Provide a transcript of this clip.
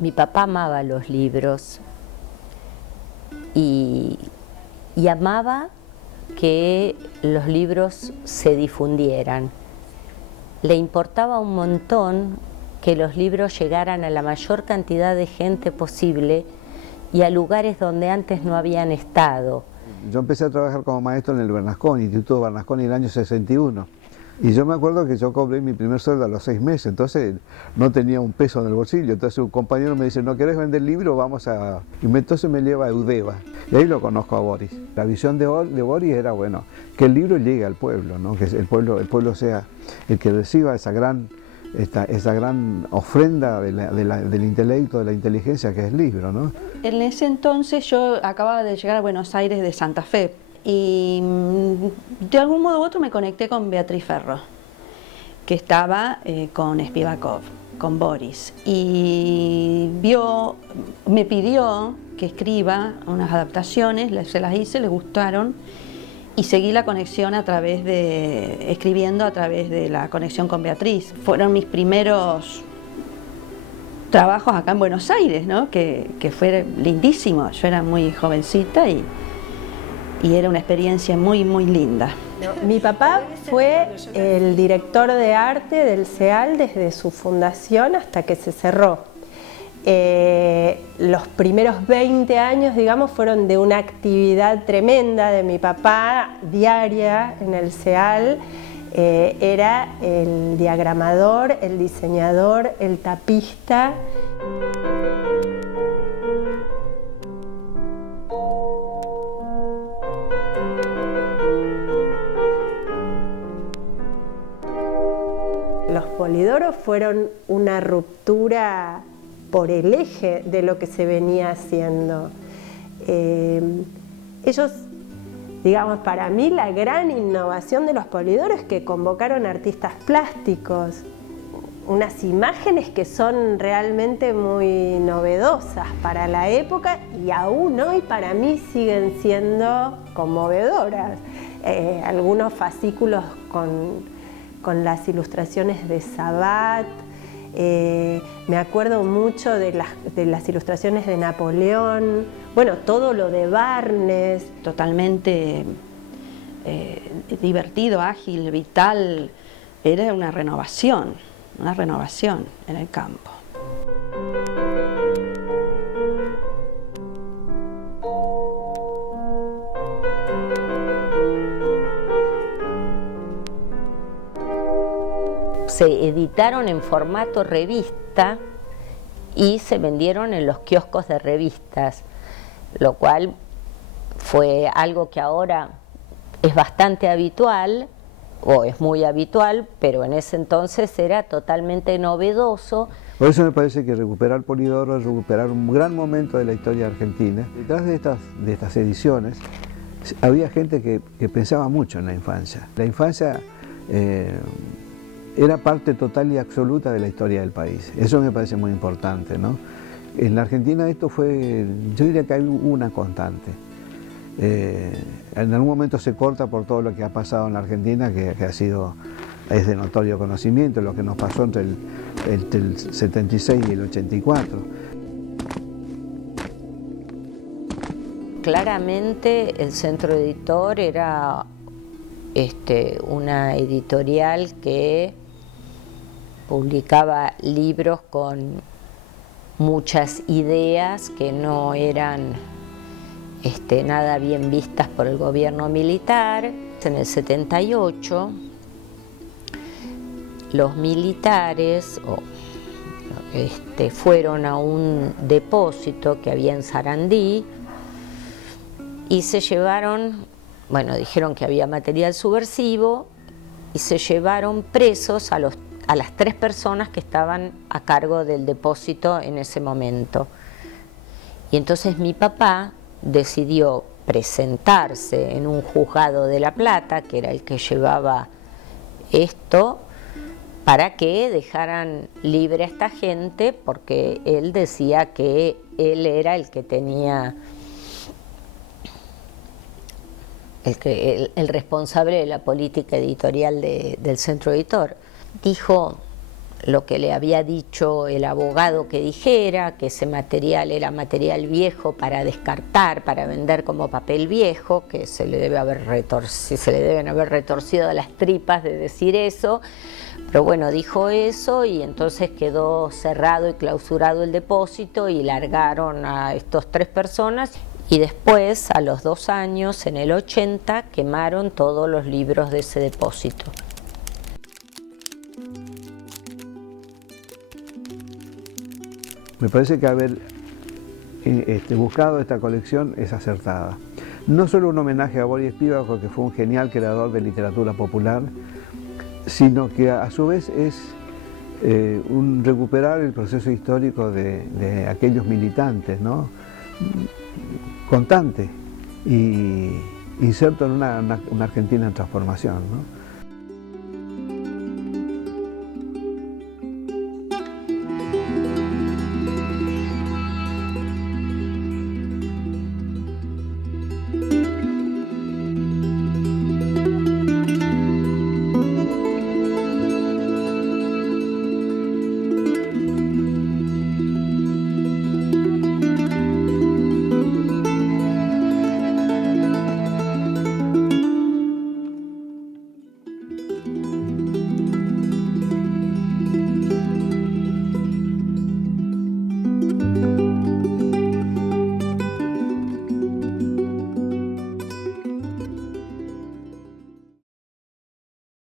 Mi papá amaba los libros y amaba que los libros se difundieran. Le importaba un montón que los libros llegaran a la mayor cantidad de gente posible y a lugares donde antes no habían estado. Yo empecé a trabajar como maestro en el Bernasconi, Instituto Bernasconi, en el año 61. Y yo me acuerdo que yo cobré mi primer sueldo a los 6 meses, entonces no tenía un peso en el bolsillo. Entonces un compañero me dice, ¿no querés vender libros? Vamos a... entonces me lleva a Eudeva. Y ahí lo conozco a Boris. La visión de Boris era, bueno, que el libro llegue al pueblo, ¿no? Que el pueblo sea el que reciba esa gran ofrenda del intelecto, de la inteligencia que es el libro, ¿no? En ese entonces yo acababa de llegar a Buenos Aires de Santa Fe y de algún modo u otro me conecté con Beatriz Ferro, que estaba con Spivakov, con Boris, y me pidió que escriba unas adaptaciones, se las hice, le gustaron, y seguí la conexión escribiendo a través de la conexión con Beatriz. Fueron mis primeros trabajos acá en Buenos Aires, ¿no? que fue lindísimo. Yo era muy jovencita y era una experiencia muy, muy linda. Mi papá fue el director de arte del CEAL desde su fundación hasta que se cerró. Los primeros 20 años, digamos, fueron de una actividad tremenda de mi papá, diaria en el CEAL. Era el diagramador, el diseñador, el tapista. Los Polidoro fueron una ruptura por el eje de lo que se venía haciendo. Ellos, digamos, para mí la gran innovación de los Polidoro es que convocaron artistas plásticos, unas imágenes que son realmente muy novedosas para la época y aún hoy para mí siguen siendo conmovedoras. Algunos fascículos con las ilustraciones de Sabat. Me acuerdo mucho de las ilustraciones de Napoleón, bueno, todo lo de Barnes. Totalmente divertido, ágil, vital, era una renovación en el campo. Se editaron en formato revista y se vendieron en los kioscos de revistas, lo cual fue algo que ahora es bastante habitual, o es muy habitual, pero en ese entonces era totalmente novedoso. Por eso me parece que recuperar Polidoro es recuperar un gran momento de la historia argentina. Detrás de estas ediciones había gente que pensaba mucho en la infancia. La infancia era parte total y absoluta de la historia del país. Eso me parece muy importante, ¿no? En la Argentina esto fue, yo diría que hay una constante. En algún momento se corta por todo lo que ha pasado en la Argentina, que es de notorio conocimiento, lo que nos pasó entre el 76 y el 84. Claramente el Centro Editor era una editorial que publicaba libros con muchas ideas que no eran nada bien vistas por el gobierno militar. En el 78 los militares fueron a un depósito que había en Sarandí y se llevaron, bueno, dijeron que había material subversivo y se llevaron presos a las 3 personas que estaban a cargo del depósito en ese momento. Y entonces mi papá decidió presentarse en un juzgado de La Plata, que era el que llevaba esto, para que dejaran libre a esta gente, porque él decía que él era el que tenía, el responsable de la política editorial del Centro Editor. Dijo, lo que le había dicho el abogado que dijera, que ese material era material viejo para descartar, para vender como papel viejo, que se le deben haber retorcido las tripas de decir eso, pero bueno, dijo eso y entonces quedó cerrado y clausurado el depósito y largaron a estos 3 personas y después, a los 2 años, en el 80, quemaron todos los libros de ese depósito. Me parece que haber buscado esta colección es acertada. No solo un homenaje a Boris Spivakov, que fue un genial creador de literatura popular, sino que a su vez es un recuperar el proceso histórico de aquellos militantes, ¿no? Constante y inserto en una Argentina en transformación, ¿no?